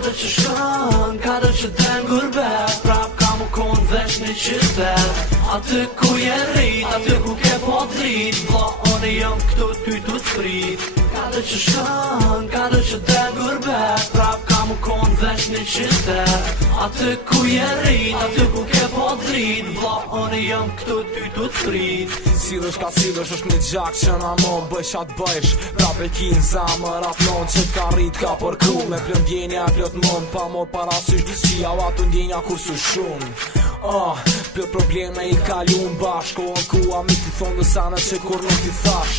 Kade që shkën, kade që den gurbet, prap ka mu kon vesh një qytet. Aty ku je rrit, aty ku ke po drit, vlla one jam këtu ty tu t'prit. Kade që shkën, kade që den gurbet, prap ka mu kon vesh një qytet. Aty ku je rrit, aty ku ke po drit, vlla one jam këtu ty tu t'prit. Silësh ka silësh është një gjak që na mo bëjsh atë bëjsh. Prap e ki në zamër atë non që t'ka rrit ka përku. Me plën djenja plët mën pa mor parasysh disqia o atë ndjenja kur su shumë. Plët probleme i kalun bashko në kua mi t'i thonë dhe sanet që kur nuk t'i thash.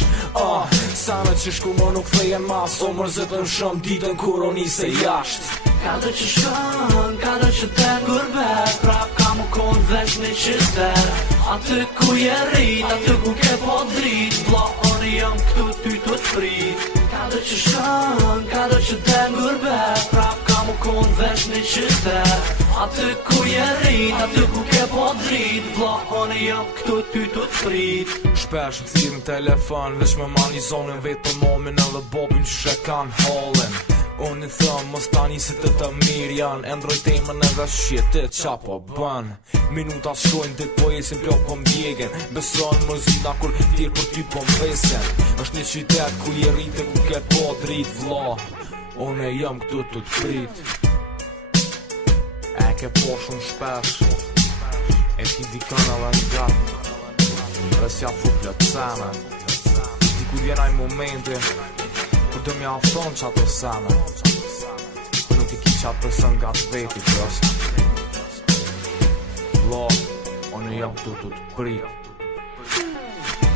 Sanet që shku më nuk thejen mas, o mërzitën shumë ditën kur o nise jasht. Kade që shkën, kade që den gurbet, prap ka mu kon vesh një qytet. Aty ku je rrit, aty ku ke po drit, vlla one jam këtu ty tu t'prit. Kade që shkën, kade që den gurbet, prap ka mu kon vesh një qytet. Aty ku je rrit, aty ku ke po drit, vlla one jam këtu ty tu t'prit. Shpesh më thirë në telefon, veç me ma një zonin vetë për momin edhe bobin që she kan hallin. Unë i thëmë, mës tani si të mirë janë, e ndroj temën edhe shjetit qa po bën. Minuta shkojnë dit po esin plok po mbjegen, beson mërzina kur tirë për ty po mbesen. Është një qytet ku je rritë ku ke po drit vlla, unë e jam këtu të t'prit. E ke po shumë shpesh, e ti dikën edhe në gatë, dhe s'ja fu plëtseme. Diku vjenaj momenti ku të mja thonë që ato seme, ku nuk i ki qatë përsen nga të veti prost. Vlla, unë jam këtu të t'prit.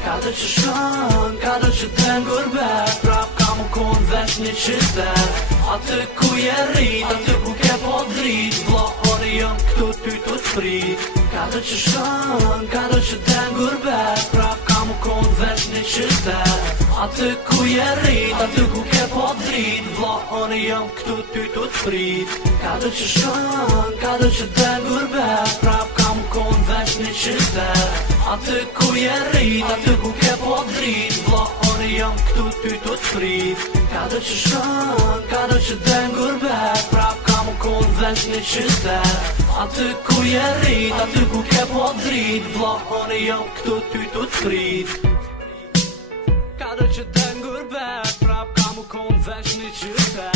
Kade që shkën, kade që den gurbet, prap ka mu kon vesh një qytet. Aty ku je rrit, aty ku ke po drit, vlla one jam këtu ty tu t'prit. Kade që shkën, kade që den gurbet, prap ka mu kon vesh një qytet. Aty ku je rrit, aty ku ke po drit, vlla one jam këtu ty tu t'prit. Kade që shkën, kade që den gurbet, prap ka mu kon vesh një qytet. Aty ku je rrit, aty ku ke po drit, vlla one jam këtu ty tu t'prit. Kade që shkën, kade që den gurbet, prap ka mu kon vesh një qytet. Aty ku je rrit, aty ku ke po drit, vlla one jam këtu ty tu t'prit. Kade që den gurbet, prap ka mu kon vesh një qytet.